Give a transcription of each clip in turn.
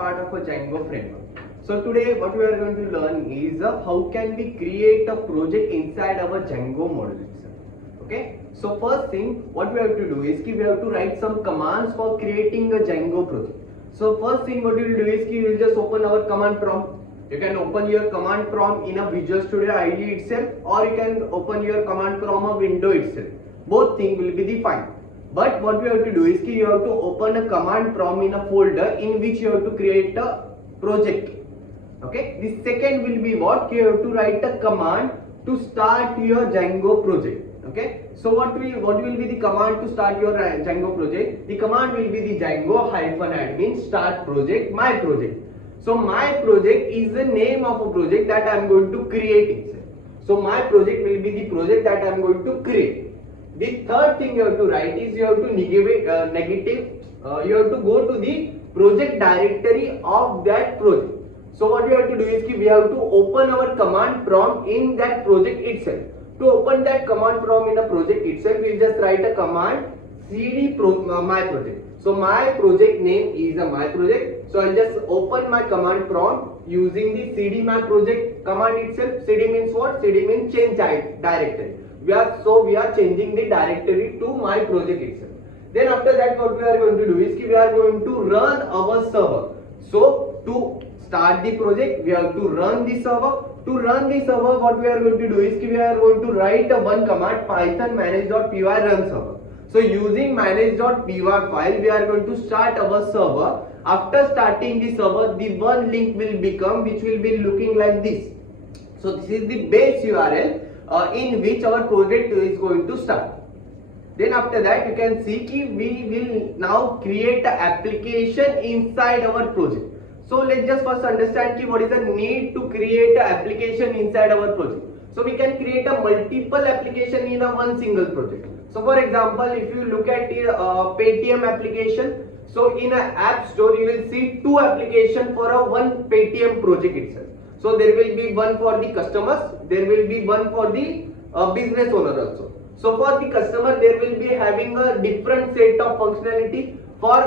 part of a Django framework. So today what we are going to learn is how can we create a project inside our Django module itself. Okay. So first thing what we have to do is we have to write some commands for creating a Django project. So first thing what you will do is you will just open our command prompt. You can open your command prompt in a Visual Studio IDE itself, or you can open your command prompt a window itself. Both things will be the fine. But what we have to do is you have to open a command prompt in a folder in which you have to create a project. Okay. The second will be what you have to write a command to start your Django project. Okay. So what will be the command to start your Django project? The command will be the Django-admin start project my project. So my project is the name of a project that I am going to create itself. So my project will be the project that I am going to create. The third thing you have to write is you have to you have to go to the project directory of that project. So what we have to do is we have to open our command prompt in that project itself. To open that command prompt in a project itself, we will just write a command cd my project. So my project name is my project. So I'll just open my command prompt using the cd my project command itself. Cd means what? Cd means change directory. We are changing the directory to my project itself. Then after that what we are going to do is we are going to run our server. So to start the project we have to run the server. To run the server what we are going to do is we are going to write one command python manage.py run server. So using manage.py file we are going to start our server. After starting the server the one link will become which will be looking like this. So this is the base URL in which our project is going to start. Then after that you can see we will now create an application inside our project. So let's just first understand what is the need to create an application inside our project. So we can create a multiple application in a one single project. So for example, if you look at the Paytm application, so in an app store you will see two applications for a one Paytm project itself. So there will be one for the customers, there will be one for the business owner also. So for the customer there will be having a different set of functionality. For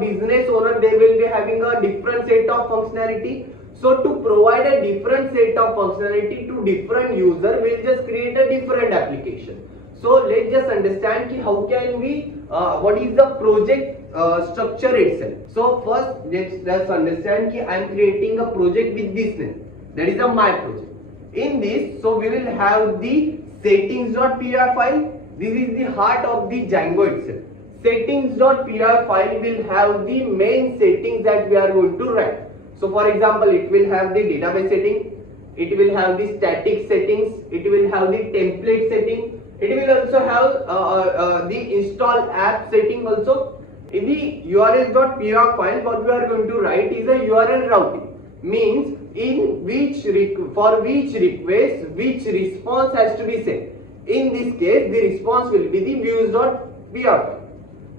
business owner there will be having a different set of functionality. So to provide a different set of functionality to different user, we'll just create a different application. So let's just understand how can we what is the project structure itself. So first let's understand I am creating a project with this name, that is my project. In this, so we will have the settings.py file. This is the heart of the Django itself. Settings.py file will have the main settings that we are going to write. So for example, it will have the database setting, it will have the static settings, it will have the template setting, it will also have the install app setting also. In the urls.py file what we are going to write is a URL routing, means in which for which request which response has to be sent. In this case the response will be the views.py file.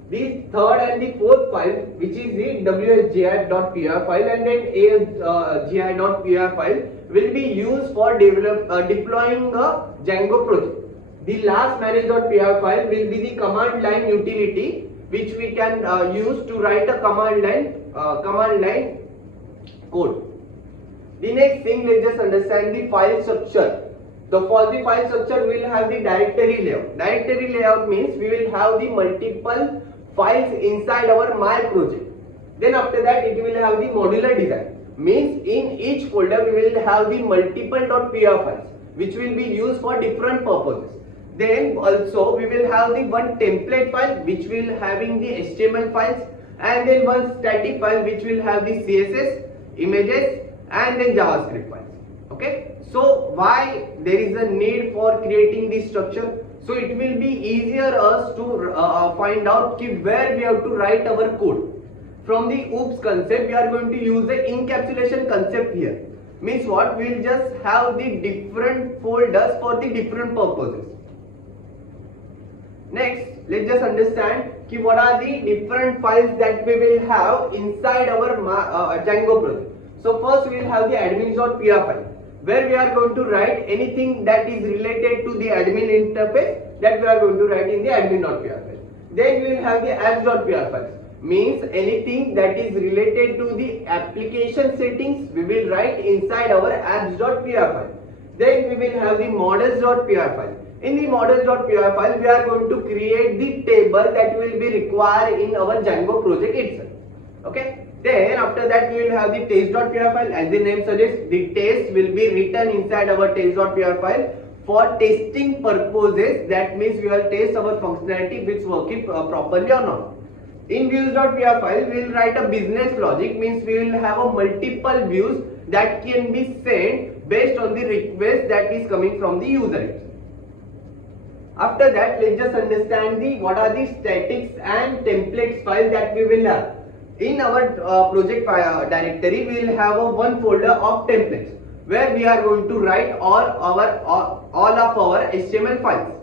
The third and the fourth file which is the wsgi.py file and then asgi.py file will be used for deploying a Django project. The last manage.py file will be the command line utility which we can use to write a command line code. The next thing, let's just understand the file structure. For the file structure we will have the directory layout. Directory layout means we will have the multiple files inside our my project. Then after that it will have the modular design, means in each folder we will have the multiple .py files which will be used for different purposes. Then also we will have the one template file which will having the HTML files, and then one static file which will have the CSS, images and then JavaScript files. Okay. So why there is a need for creating this structure? So it will be easier us to find out where we have to write our code. From the OOPS concept we are going to use the encapsulation concept here. Means what? We will just have the different folders for the different purposes. Next, let's just understand what are the different files that we will have inside our Django project. So first we will have the admins.py file, where we are going to write anything that is related to the admin interface, that we are going to write in the admin.py file. Then we will have the apps.py files, means anything that is related to the application settings we will write inside our apps.py file. Then we will have the models.py file. In the models.py file, we are going to create the table that will be required in our Django project itself. Okay. Then after that we will have the test.py file. As the name suggests, the test will be written inside our test.py file for testing purposes. That means we will test our functionality which is working properly or not. In views.py file, we will write a business logic, means we will have a multiple views that can be sent based on the request that is coming from the user. After that, let's just understand what are the statics and templates file that we will have. In our project directory, we will have one folder of templates where we are going to write all of our HTML files.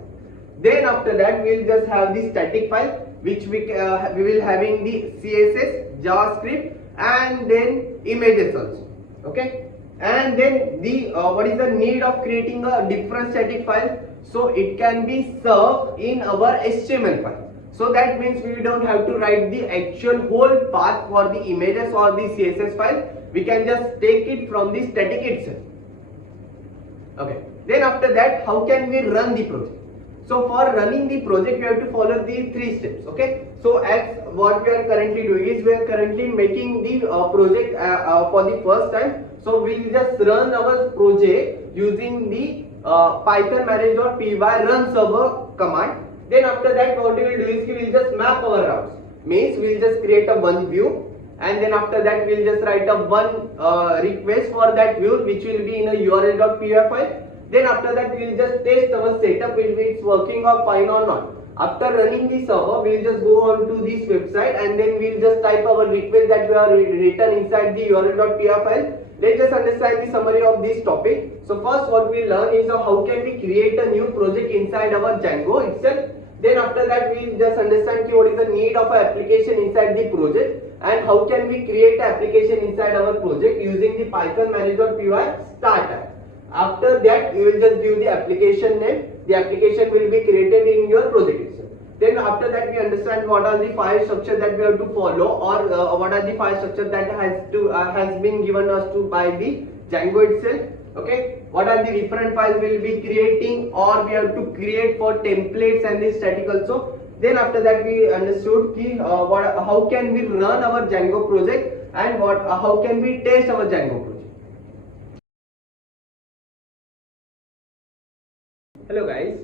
Then after that, we will just have the static file, which we will having the CSS, JavaScript, and then images also. Okay, and then the what is the need of creating a different static file? So it can be served in our HTML file. So that means we don't have to write the actual whole path for the images or the CSS file. We can just take it from the static itself. Okay. Then after that, how can we run the project? So for running the project, we have to follow the 3 steps. Okay. So as what we are currently doing is, we are currently making the project for the first time. So we will just run our project using the Python manage.py run server command. Then after that, what we will do is we will just map our routes. Means we will just create a one view, and then after that we will just write a one request for that view, which will be in a url.py file. Then after that we will just test our setup if it's working or fine or not. After running the server, we will just go on to this website, and then we will just type our request that we have written inside the url.py file. Let's just understand the summary of this topic. So first what we learn is how can we create a new project inside our Django itself. Then after that we will just understand what is the need of an application inside the project, and how can we create an application inside our project using the Python manage.py start app. After that we will just give the application name. The application will be created in your project itself. Then after that we understand what are the file structure that we have to follow, or what are the file structure that has been given us to by the Django itself. Okay, what are the different files we will be creating, or we have to create for templates and the static also. Then after that we understood how can we run our Django project, and how can we test our Django project. Hello guys.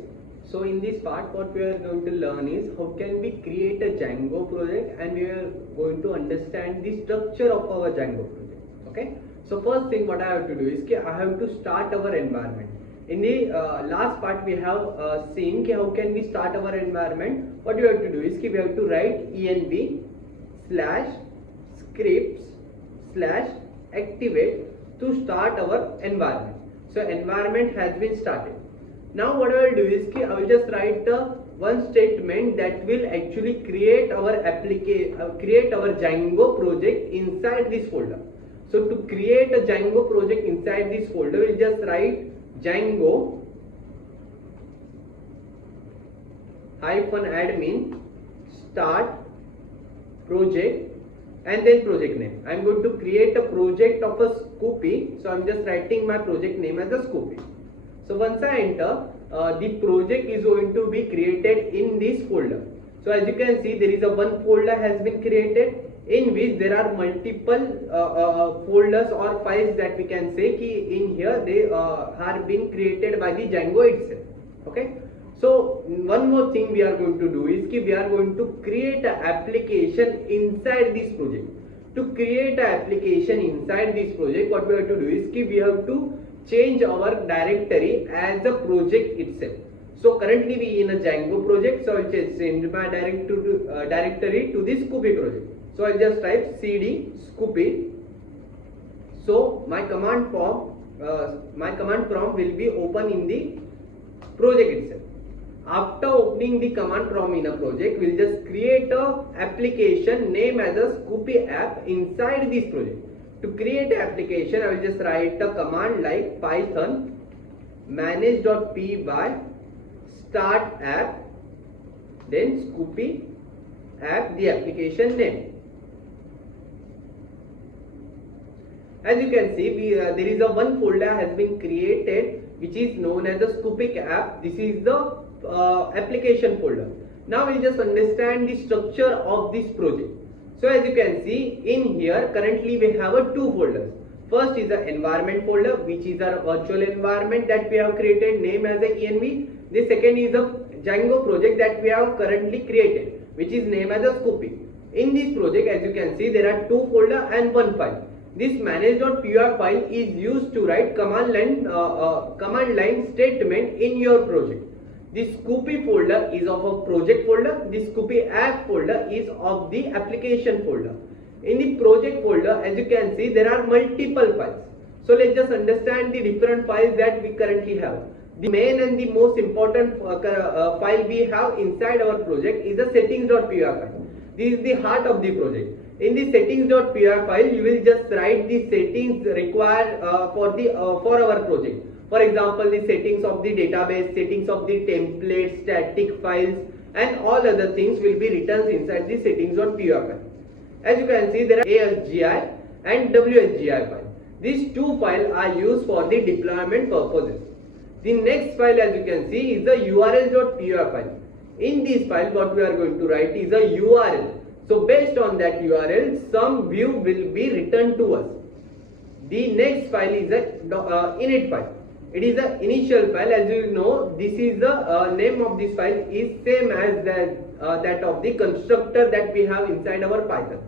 So in this part, what we are going to learn is how can we create a Django project, and we are going to understand the structure of our Django project. Okay. So first thing what I have to do is I have to start our environment. In the last part we have seen how can we start our environment. What we have to do is we have to write env/scripts/activate to start our environment. So environment has been started. Now what I will do is I will just write one statement that will actually create our Django project inside this folder. So to create a Django project inside this folder, we'll just write Django -admin start project and then project name. I'm going to create a project of a Scoopy, so I'm just writing my project name as a Scoopy. So once I enter, the project is going to be created in this folder. So as you can see, there is a one folder has been created, in which there are multiple folders or files that we can say in here they are being created by the Django itself. Okay. So one more thing we are going to do is we are going to create an application inside this project. To create an application inside this project, what we have to do is we have to change our directory as a project itself. So currently we in a Django project, so I'll just change my directory to this Scoopy project. So I'll just type cd Scoopy. So my command prompt will be open in the project itself. After opening the command prompt in a project, we'll just create a application name as a Scoopy app inside this project. To create an application, I will just write a command like Python manage.py start app, then Scoopy app, the application name. As you can see, there is a one folder has been created which is known as the Scopic app. This is the application folder. Now we'll just understand the structure of this project. So as you can see in here, currently we have two folders. First is the environment folder, which is our virtual environment that we have created, named as a env. The second is a Django project that we have currently created, which is named as a Scopic. In this project, as you can see, there are two folders and one file. This manage.py file is used to write command line statement in your project. This Scoopy folder is of a project folder. This Scoopy app folder is of the application folder. In the project folder, as you can see, there are multiple files. So let's just understand the different files that we currently have. The main and the most important file we have inside our project is the settings.py file. This is the heart of the project. In the settings.py file, you will just write the settings required for our project. For example, the settings of the database, settings of the template, static files, and all other things will be written inside the settings.py file. As you can see, there are ASGI and WSGI file. These two files are used for the deployment purposes. The next file, as you can see, is the urls.py file. In this file, what we are going to write is a URL. So based on that URL, some view will be returned to us. The next file is a init file. It is an initial file. As you know, this is the name of this file is same as that of the constructor that we have inside our Python.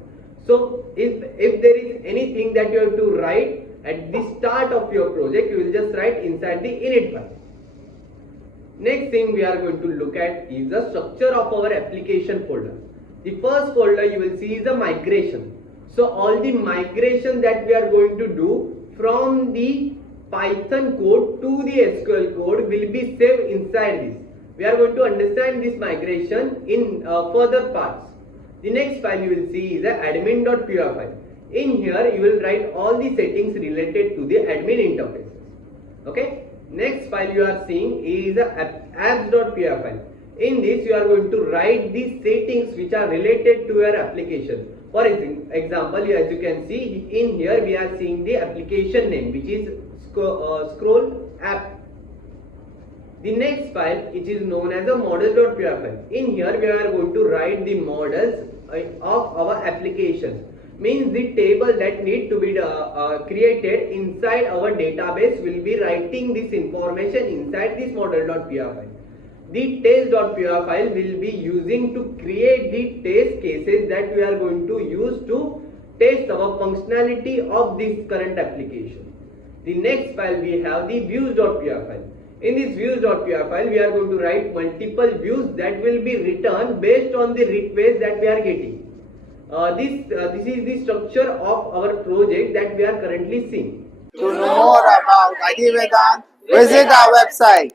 So if there is anything that you have to write at the start of your project, you will just write inside the init file. Next thing we are going to look at is the structure of our application folder. The first folder you will see is the migration. So all the migration that we are going to do from the Python code to the SQL code will be saved inside this. We are going to understand this migration in further parts. The next file you will see is the admin.py file. In here you will write all the settings related to the admin interfaces. Okay. Next file you are seeing is the apps.py file. In this you are going to write the settings which are related to your application. For example, as you can see in here we are seeing the application name, which is scroll app. The next file, which is known as a model.py file. In here we are going to write the models of our application. Means the table that need to be created inside our database will be writing this information inside this model.py file. The test.py file will be using to create the test cases that we are going to use to test our functionality of this current application. The next file we have the views.py file. In this views.py file we are going to write multiple views that will be returned based on the request that we are getting. This is the structure of our project that we are currently seeing. To know more about Itvedant, visit our website